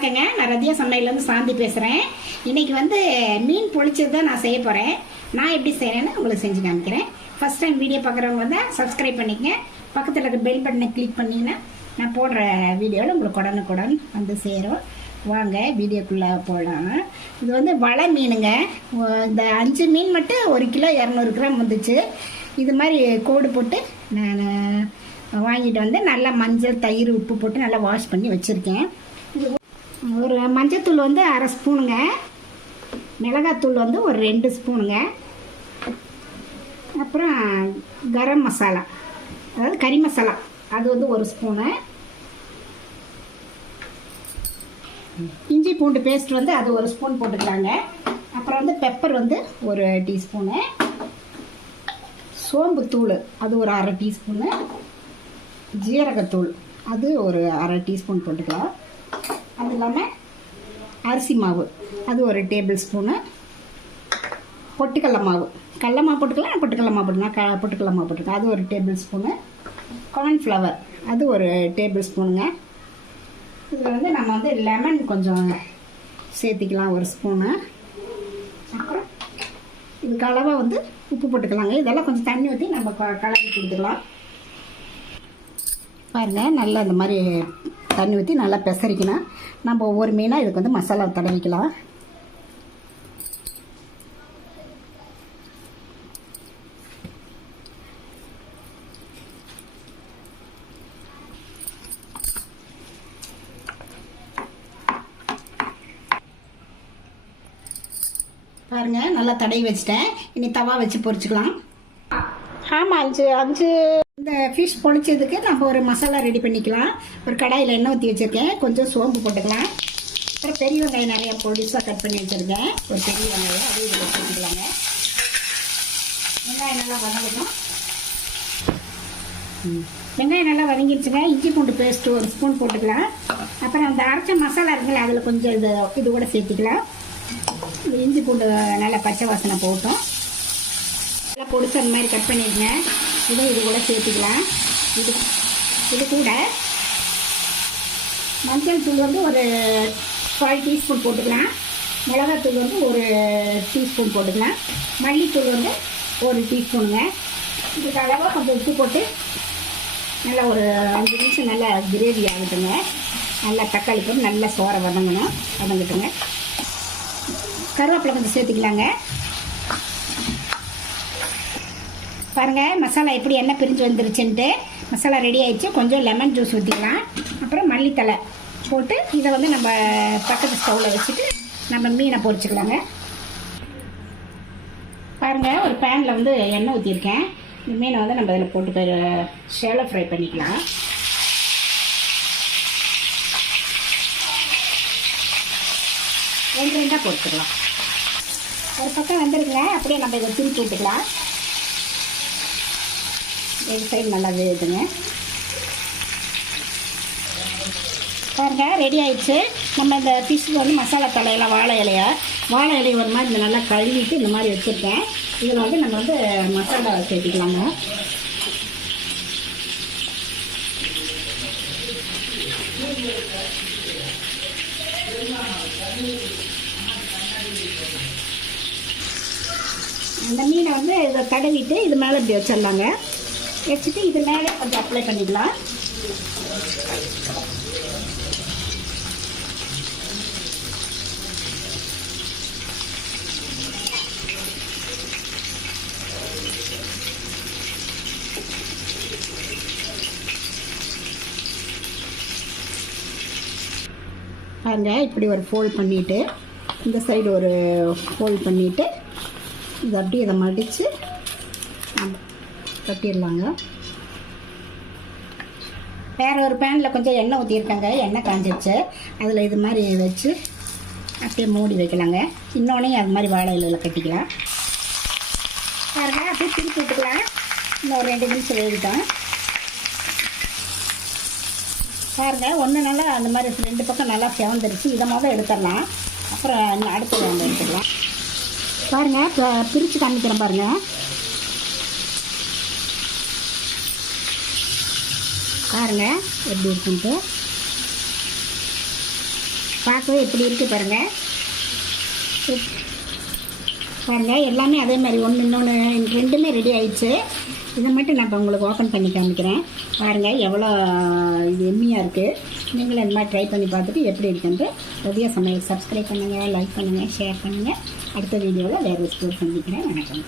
வணக்கங்க நான் ரதியா சமையல்லேருந்து சாந்தி பேசுகிறேன் இன்னைக்கு வந்து மீன் பொழிச்சது தான் நான் செய்ய போகிறேன் நான் எப்படி செய்கிறேன்னு உங்களுக்கு செஞ்சு காமிக்கிறேன். ஃபர்ஸ்ட் டைம் வீடியோ பார்க்குறவங்க வந்து சப்ஸ்கிரைப் பண்ணிக்கங்க. பக்கத்தில் இருக்க பெல் பட்டனை கிளிக் பண்ணிங்கன்னா நான் போடுற வீடியோவில் உங்களுக்கு உடனுக்குடன் வந்து சேரும். வாங்க வீடியோக்குள்ளே போகலாம் இது வந்து வலை மீனுங்க. இந்த அஞ்சு மீன் மட்டும் ஒரு கிலோ இரநூறு கிராம் வந்துச்சு. இது மாதிரி கோடு போட்டு நான் வாங்கிட்டு வந்து நல்லா மஞ்சள் தயிர் உப்பு போட்டு நல்லா வாஷ் பண்ணி வச்சுருக்கேன். ஒரு மஞ்சத்தூள் வந்து அரை ஸ்பூனுங்க. மிளகாத்தூள் வந்து ஒரு ரெண்டு ஸ்பூனுங்க. அப்புறம் கரம் மசாலா. அதாவது கறி மசாலா. அது வந்து ஒரு ஸ்பூனு. இஞ்சி பூண்டு பேஸ்ட் வந்து அது ஒரு ஸ்பூன் போட்டுக்கிறாங்க அப்புறம் வந்து பெப்பர் வந்து ஒரு டீஸ்பூனு. சோம்பு தூள் அது ஒரு அரை டீஸ்பூனு. ஜீரகத்தூள் அது ஒரு அரை டீஸ்பூன் போட்டுக்கலாம். அது இல்லாமல் அரிசி மாவு. அது ஒரு டேபிள் ஸ்பூனு பொட்டுக்கடல மாவு. கடல மாவு போட்டுக்கலாம் பொட்டுக்கடல மாவு போட்டுக்கலாம். க பொட்டுக்கடல மாவு போட்டுக்கலாம். அது ஒரு டேபிள் ஸ்பூனு கார்ன்ஃப்ளவர் அது ஒரு டேபிள் ஸ்பூனுங்க இதில் வந்து நம்ம வந்து லெமன் கொஞ்சம் சேர்த்திக்கலாம் ஒரு ஸ்பூனு அப்புறம் இதுக்கு அளவாக வந்து உப்பு போட்டுக்கலாங்க. இதெல்லாம் கொஞ்சம் தண்ணி ஊற்றி நம்ம க- கொடுத்துக்கலாம். பாருங்கள் நல்லா இந்த மாதிரி தண்ணி ஊற்றி நல்லா பெசரிக்கணும். நம்ம ஒவ்வொரு மீனாக இதுக்கு வந்து மசாலா தடவிக்கலாம். பாருங்கள் நல்லா தடவி வச்சிட்டேன். இனி தவா வச்சு பொரிச்சுக்கலாம். ஆமாம் அஞ்சு அஞ்சு இந்த ஃபிஷ் பொழிச்சதுக்கு நம்ம ஒரு மசாலா ரெடி பண்ணிக்கலாம். ஒரு கடாயில் எண்ணெய் ஊற்றி வச்சுருக்கேன். கொஞ்சம் சோம்பு போட்டுக்கலாம். அப்புறம் பெரிய வெங்காயம் நிறைய பொடிசாக கட் பண்ணி வச்சுருக்கேன். ஒரு பெரிய வெங்காயம் அதே இதில் வச்சுக்கலாங்க வெங்காயம் நல்லா வதங்கட்டும். ம். வெங்காயம் நல்லா வதங்கிடுச்சுங்க இஞ்சி பூண்டு பேஸ்ட் ஒரு ஸ்பூன் போட்டுக்கலாம். அப்புறம் அந்த அரைச்ச மசாலா இருக்குல்ல அதில் கொஞ்சம் இது இது கூட சேர்த்துக்கலாம். இஞ்சி பூண்டு நல்லா பச்சை வாசனை போட்டோம் நல்லா பொடிச்சு அந்த மாதிரி கட் பண்ணிடுங்க இதை இது கூட சேர்த்துக்கலாம். இது இது கூட மஞ்சள் தூள் வந்து ஒரு ஃபைவ் டீஸ்பூன் போட்டுக்கலாம். மிளகாத்தூள் வந்து ஒரு டீஸ்பூன் போட்டுக்கலாம். மல்லித்தூள் வந்து ஒரு டீஸ்பூனுங்க இதுக்கு அளவாக கொஞ்சம் உப்பு போட்டு நல்லா ஒரு அஞ்சு நிமிஷம் நல்லா கிரேவி ஆகட்டுங்க. நல்லா தக்காளி போட்டு நல்லா சோறை வதங்கணும். வதங்கட்டுங்க. கருவேப்பிலை கொஞ்சம் சேர்த்துக்கலாங்க. பாருங்க மசாலா எப்படி எண்ணெய் பிரிஞ்சு வந்துருச்சுன்ட்டு மசாலா ரெடி ஆயிடுச்சு. கொஞ்சம் லெமன் ஜூஸ் ஊற்றிக்கலாம் அப்புறம் மல்லித்தலை போட்டு இதை வந்து நம்ம பக்கத்து ஸ்டவ்வில் வச்சுட்டு நம்ம மீனை பொரிச்சுக்கலாங்க. பாருங்க ஒரு பேனில் வந்து எண்ணெய் ஊற்றிருக்கேன் இந்த மீனை வந்து நம்ம இதில் போட்டு ஷேலை ஃப்ரை பண்ணிக்கலாம். ரெண்டு ரெண்டாக போட்டுக்கலாம். ஒரு பக்கம் வந்துருக்குங்க. அப்படியே நம்ம இதை திருப்பி விட்டுக்கலாம் ரெண்டு சைடு நல்லா வேகுதுங்க. பாருங்க ரெடி ஆயிடுச்சு. நம்ம இந்த ஃபிஷ்ஷுக்கு வந்து மசாலா தலையெல்லாம் வாழை இலையா? வாழை இலையை ஒரு மாதிரி இந்த நல்லா கழுவிட்டு இந்த மாதிரி வச்சுருக்கேன். இதில் வந்து நம்ம வந்து மசாலா சேர்த்துக்கலாங்க. அந்த மீனை வந்து இதை தடவிட்டு இது மேலே இப்படி வச்சிடலாங்க. வச்சுட்டு இது மேலே கொஞ்சம் அப்ளை பண்ணிக்கலாம் பாருங்க இப்படி ஒரு ஃபோல்ட் பண்ணிவிட்டு இந்த சைடு ஒரு ஃபோல்ட் பண்ணிவிட்டு இது அப்படியே இதை மடித்து கட்டிடலாங்க. வேறு ஒரு பேனில் கொஞ்சம் எண்ணெய் ஊற்றிருக்காங்க எண்ணெய் காஞ்சிருச்சு. அதில் இது மாதிரி வச்சு அப்படியே மூடி வைக்கலாங்க. இன்னொன்னே அது மாதிரி வாழை இலையில் கட்டிக்கலாம். பாருங்க அப்படியே திருப்பி விட்டுக்கலாம். இன்னும் ஒரு ரெண்டு நிமிஷம் வேகிட்டோம். பாருங்க ஒன்று நல்லா அந்த மாதிரி ரெண்டு பக்கம் நல்லா செவந்துருச்சு. இதை முதல் எடுத்துடலாம். அப்புறம் அடுத்த அடுத்து எடுத்துடலாம் பாருங்கள் பிரித்து காமிக்கிறேன் பாருங்கள் பாருங்க எப்படி இருக்குன்ட்டு. பார்க்கவே எப்படி இருக்குது பாருங்கள் பாருங்கள் எல்லாமே அதே மாதிரி ஒன்று இன்னொன்று ரெண்டுமே ரெடி ஆயிடுச்சு. இதை மட்டும் நான் இப்போ உங்களுக்கு ஓப்பன் பண்ணி காமிக்கிறேன். பாருங்கள் எவ்வளோ இது எம்மியாக இருக்குது நீங்களும் இந்த மாதிரி ட்ரை பண்ணி பார்த்துட்டு எப்படி இருக்குன்ட்டு புதிய சமையல் சப்ஸ்கிரைப் பண்ணுங்கள் லைக் பண்ணுங்கள் ஷேர் பண்ணுங்கள் அடுத்த வீடியோவில் வேறு ஸ்டோர் சந்திக்கிறேன். வணக்கம்.